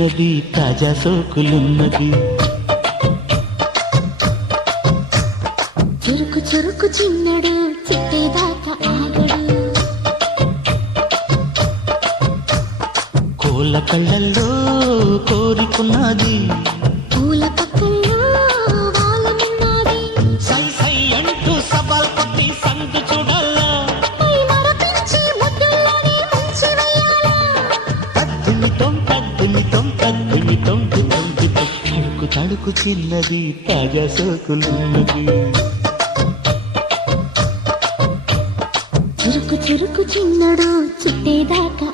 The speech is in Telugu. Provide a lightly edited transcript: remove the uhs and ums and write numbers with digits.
చిన్నది తాజా సోకులున్నది. చురుకు చురుకు చిన్నడు చిట్టేదాకా ఆగడు. కోళ్ళ కళ్ళల్లో కోరికున్నది, పూల పక్కల్లో వాలనున్నది. సై సై అంటూ సవాల్ కొట్టి సందు చూడాలా, పై మరపించి ముద్దుల్లోనే ముంచి వెయ్యాలా. తద్దునితం తద్దునితం తద్దునితం తుతంతుతం. తడుకు తడుకు చిన్నది తాజా సోకులున్నది. చురుకు చురుకు చిన్నడు చుట్టేదాకా